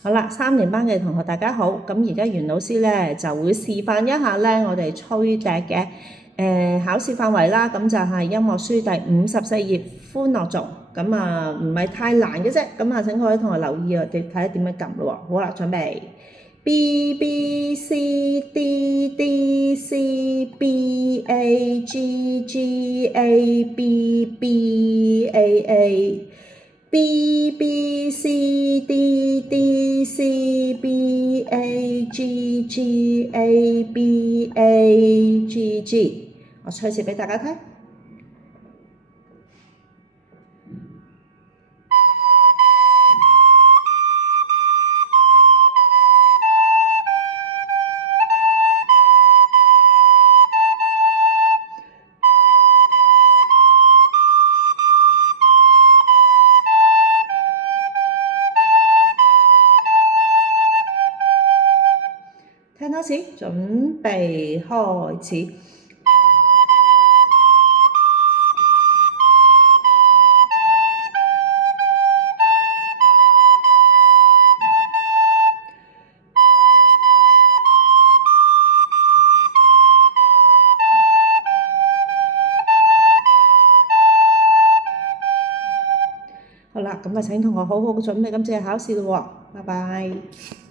好啦，3年班嘅同學大家好，咁而家袁老師咧就會示範一下咧我哋吹笛嘅考試範圍啦，咁就係音樂書第54頁歡樂頌，咁啊唔係太難嘅啫，咁啊請各位同學留意啊，睇下點樣撳咯喎，好啦，準備 B B C D D C B A G G A B B A A B B C D D C B A G G A B A G G， 我唱一次俾大家聽。聽多次，準備開始。好啦，咁啊請同學好好準備今次嘅考試咯喎，拜拜。